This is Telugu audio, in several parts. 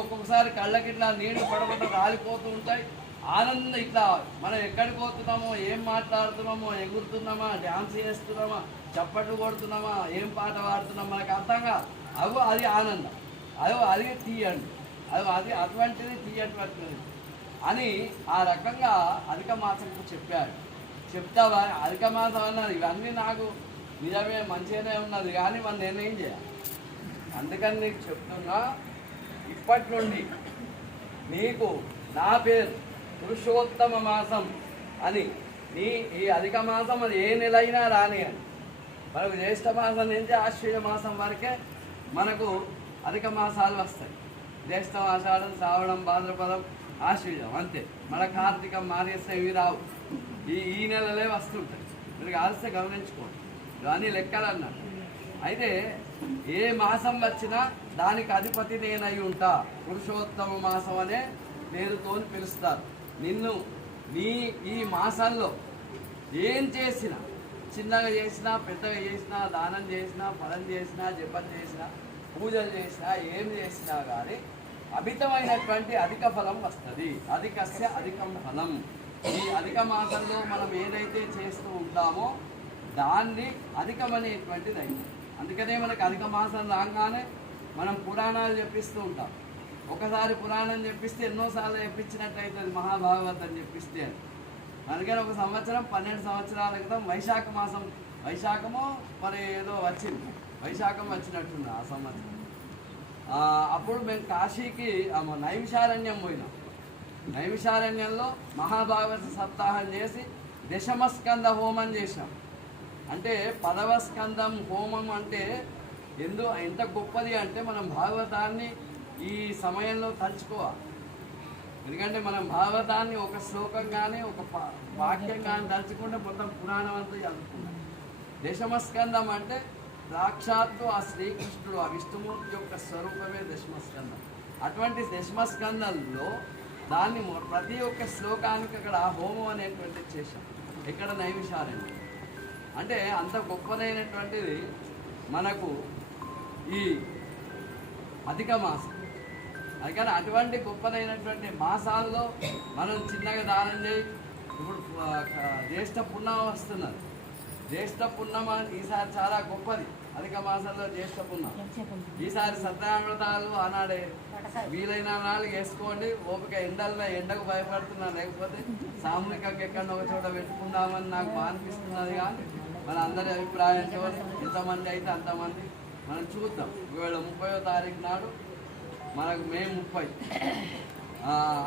ఒక్కొక్కసారి కళ్ళకి ఇట్లా నీళ్లు పడబడ్డ రాలిపోతూ ఉంటాయి. ఆనందం ఇట్లా మనం ఎక్కడికి పోతున్నామో, ఏం మాట్లాడుతున్నామో, ఎగురుతున్నామా, డ్యాన్స్ చేస్తున్నామా, చప్పట్లు కొడుతున్నామా, ఏం పాట పాడుతున్నామా మనకు అర్థంగా అవు అది ఆనందం. అది తీయండి, అది అటువంటిది తీయటువంటిది అని ఆ రకంగా అధిక మాసంకు చెప్పాడు. చెప్తావా అధిక మాసం అన్నది ఇవన్నీ నాకు నిజమే మంచిగానే ఉన్నది కానీ మనం నేనేం చేయాలి. అందుకని నీకు చెప్తున్నా, ఇప్పటి నుండి నీకు నా పేరు పురుషోత్తమ మాసం అని ఈ అధిక మాసం అది ఏ నెల అయినా రాని అని మనకు జ్యేష్ఠ మాసం నుంచి ఆశ్వయుజ మాసం వరకే మనకు అధిక మాసాలు వస్తాయి. జ్యేష్ఠం, ఆషాఢం, శ్రావణం, భాద్రపదం, ఆశ్వయుజం అంతే. మన కార్తీకం, మార్గశిరం ఇవి రావు. ఈ నెలలే వస్తుంటాయి. మీరు కాల్స్తే గమనించుకోండి, ఇవన్నీ లెక్కలు అన్నారు. అయితే ఏ మాసం వచ్చినా దానికి అధిపతి నేనై ఉంటా. పురుషోత్తమ మాసం అనే పేరుతో పిలుస్తారు నిన్ను. ఈ మాసంలో ఏం చేసినా, చిన్నగా చేసినా, పెద్దగా చేసినా, దానం చేసినా, ఫలం చేసినా, జపం చేసినా, పూజలు చేసినా, ఏం చేసినా కానీ అమితమైనటువంటి అధిక ఫలం వస్తుంది. అధికస్య అధికం ఫలం. ఈ అధిక మాసంలో మనం ఏదైతే చేస్తూ ఉంటామో దాన్ని అధికమనేటువంటిది అయింది. అందుకనే మనకు అధిక మాసం రాగానే మనం పురాణాలు చెప్పిస్తూ ఉంటాం. ఒకసారి పురాణం చెప్పిస్తే ఎన్నోసార్లు చెప్పించినట్టయితే అది మహాభాగవతం చెప్పిస్తే. అందుకని ఒక సంవత్సరం 12 సంవత్సరాల క్రితం వైశాఖమో మరి ఏదో వచ్చింది, వైశాఖం వచ్చినట్టుంది ఆ సంవత్సరం. అప్పుడు మేము కాశీకి నైమిషారణ్యం పోయినాం. నైమిషారణ్యంలో మహాభాగవత సప్తాహం చేసి దశమస్కంద హోమం చేసినాం. అంటే 10వ స్కందం హోమం అంటే ఎంత గొప్పది అంటే మనం భాగవతాన్ని ఈ సమయంలో తలుచుకోవాలి. ఎందుకంటే మనం భాగవతాన్ని ఒక శ్లోకం కానీ ఒక వాక్యం కానీ తలుచుకుంటే మొత్తం పురాణం అంతా చదువుకున్నాం. దశమస్కందం అంటే సాక్షాత్తు ఆ శ్రీకృష్ణుడు, ఆ విష్ణుమూర్తి యొక్క స్వరూపమే దశమస్కందం. అటువంటి దశమస్కందంలో దాన్ని ప్రతి ఒక్క శ్లోకానికి అక్కడ హోమం అనేటువంటిది చేశాం. ఇక్కడ నైమిషారణ్యం అంటే అంత గొప్పదైనటువంటిది మనకు ఈ అధిక మాసం. అందుకని అటువంటి గొప్పదైనటువంటి మాసాల్లో మనం చిన్నగా దానం చేయి. ఇప్పుడు జ్యేష్ఠ పున్నమ వస్తున్నది. జ్యేష్ఠ పున్నమ ఈసారి చాలా గొప్పది. అధిక మాసంలో జ్యేష్ఠ పున్నమ. ఈసారి సత్యామృతాలు ఆనాడే వీలైన నాళ్ళు వేసుకోండి. ఓపిక ఎండకు భయపడుతున్నా, లేకపోతే సామూహికంగా ఎక్కడ ఒక చోట పెట్టుకుందామని నాకు అనిపిస్తున్నది. కానీ మన అందరి అభిప్రాయంతో ఎంతమంది అయితే అంతమంది మనం చూద్దాం. ఒకవేళ 30వ తారీఖు నాడు మనకు మే 30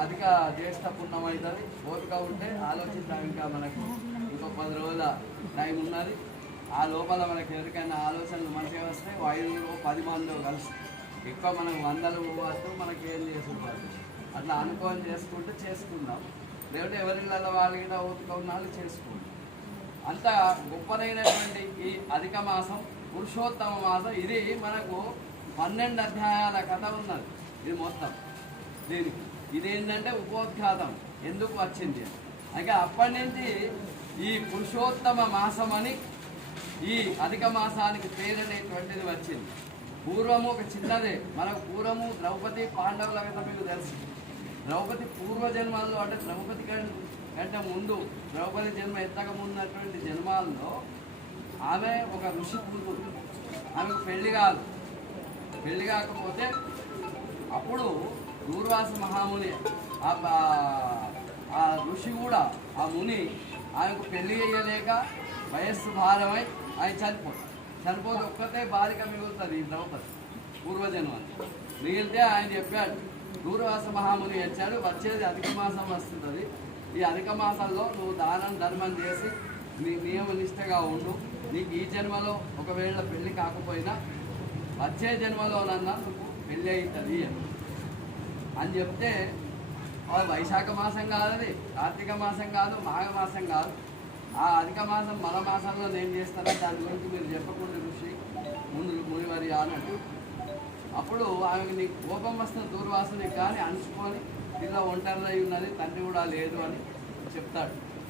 అధిక జ్యేష్ఠ పుణ్యం అవుతుంది. ఓపిక ఉంటే ఆలోచిద్దాం. ఇంకా మనకు ఇంకో 10 రోజుల టైం ఉన్నది. ఆ లోపల మనకి ఎవరికైనా ఆలోచనలు మంచిగా వస్తాయి. 5 10 మందిలో కలిసి ఎక్కువ మనకు 100 పోవద్దు, మనకి ఏం చేసుకోవాలి. అట్లా అనుకోని చేసుకుందాం. లేకపోతే ఎవరిళ్ళలో వాళ్ళకి ఓపిక ఉన్న వాళ్ళు చేసుకుంటాం. అంత గొప్పదైనటువంటి ఈ అధిక మాసం, పురుషోత్తమ మాసం. ఇది మనకు 12 అధ్యాయాల కథ ఉన్నది. ఇది మొత్తం దీనికి ఇదేంటంటే ఉపోద్ఘాతం ఎందుకు వచ్చింది. అయితే అప్పటి నుంచి ఈ పురుషోత్తమ మాసం అని ఈ అధిక మాసానికి పేరనేటువంటిది వచ్చింది. పూర్వము ఒక చిన్నదే. మనకు పూర్వము ద్రౌపది పాండవుల కథ మీకు తెలుసు. ద్రౌపది పూర్వజన్మాల్లో అంటే ద్రౌపది కంటే ముందు, ద్రౌపది జన్మ ఎత్తక ముందున్నటువంటి జన్మాల్లో ఆమె ఒక ఋషి కూతురు. ఆమెకు పెళ్లి కాకపోతే అప్పుడు దూర్వాస మహాముని ఆ ఋషి కూడా, ఆ ముని ఆమెకు పెళ్లి చేయలేక వయస్సు భారమై ఆయన చనిపోతే ఒక్కతే బాలిక మిగులుతుంది ఈ ద్రౌపది పూర్వజన్మ. మిగిలితే ఆయన చెప్పాడు, దూర్వాస మహాముని వచ్చాడు, వచ్చేది అధిక మాసం వస్తుంది. ఈ అధిక మాసంలో నువ్వు దానం ధర్మం చేసి నీ నియమనిష్టగా ఉండు. నీకు ఈ జన్మలో ఒకవేళ పెళ్లి కాకపోయినా వచ్చే జన్మలోనన్నా నువ్వు పెళ్ళి అవుతుంది అని చెప్తే, వైశాఖ మాసం కాదు, అది కార్తీక మాసం కాదు, మాఘమాసం కాదు, ఆ అధిక మాసం మన మాసంలో నేను చేస్తానో దాని గురించి మీరు చెప్పకుండా ఋషి ముందు మునివారి అన్నట్టు. అప్పుడు ఆమెకు నీకు కోపం వస్తున్న దూర్వాసుని కానీ అనుచుకొని ఇలా ఒంటరిదై ఉన్నది, తండ్రి కూడా లేదు అని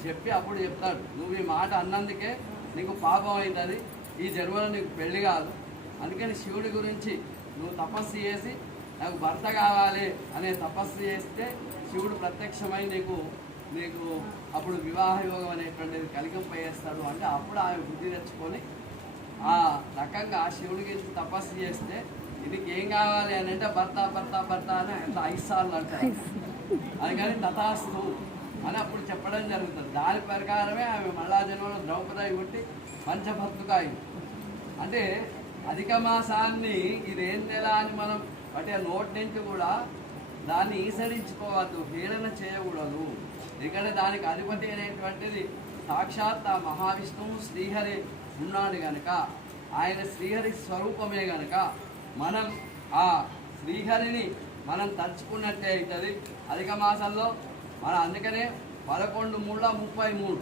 చెప్పి అప్పుడు చెప్తాడు, నువ్వు ఈ మాట అన్నందుకే నీకు పాపం అవుతుంది, ఈ జన్మలో నీకు పెళ్లి కాదు. అందుకని శివుడి గురించి నువ్వు తపస్సు చేసి నాకు భర్త కావాలి అనే తపస్సు చేస్తే శివుడు ప్రత్యక్షమై నీకు నీకు అప్పుడు వివాహ యోగం అనేటువంటిది కలిగింపజేస్తాడు అంటే అప్పుడు ఆమె బుద్ధి తెచ్చుకొని ఆ రకంగా శివుడి గురించి తపస్సు చేస్తే నీకు ఏం కావాలి అని అంటే భర్త భర్త భర్త అని ఎంత 5 సార్లు అంటారు. అది కానీ తథాస్తు అని అప్పుడు చెప్పడం జరుగుతుంది. దాని ప్రకారమే ఆమె మళ్ళా జన్మలో ద్రౌపది పుట్టి పంచభర్తుకాయి. అంటే అధిక మాసాన్ని ఇదేం నెల అని మనం వాటి నోటి నుంచి కూడా దాన్ని ఈసరించుకోవద్దు, హేళన చేయకూడదు. ఎందుకంటే దానికి అధిపతి అనేటువంటిది సాక్షాత్ ఆ మహావిష్ణువు శ్రీహరి ఉన్నాడు కనుక, ఆయన శ్రీహరి స్వరూపమే కనుక మనం ఆ శ్రీహరిని మనం తలుచుకున్నట్టే అవుతుంది. అధిక మాసంలో మన అందుకనే 11 3 33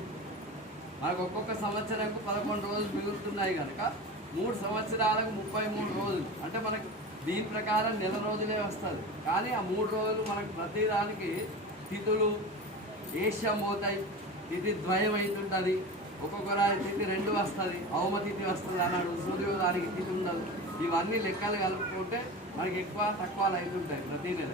మనకు ఒక్కొక్క సంవత్సరంకు 11 రోజులు మిగులుతున్నాయి కనుక 3 సంవత్సరాలకు 33 రోజులు అంటే మనకు దీని ప్రకారం నెల రోజులే వస్తుంది. కానీ ఆ 3 రోజులు మనకు ప్రతిదానికి తిథులు ఏష్యం పోతాయి, తిథి ద్వయం అవుతుంటుంది. ఒక్కొక్కరాని తిథి 2 వస్తుంది, అవమతిథి వస్తుంది అన్నాడు. సూర్యోదానికి తిథి ఉండదు. ఇవన్నీ లెక్కలు కలుపుకుంటే మనకి ఎక్కువ తక్కువలు అవుతుంటాయి ప్రతి నెల.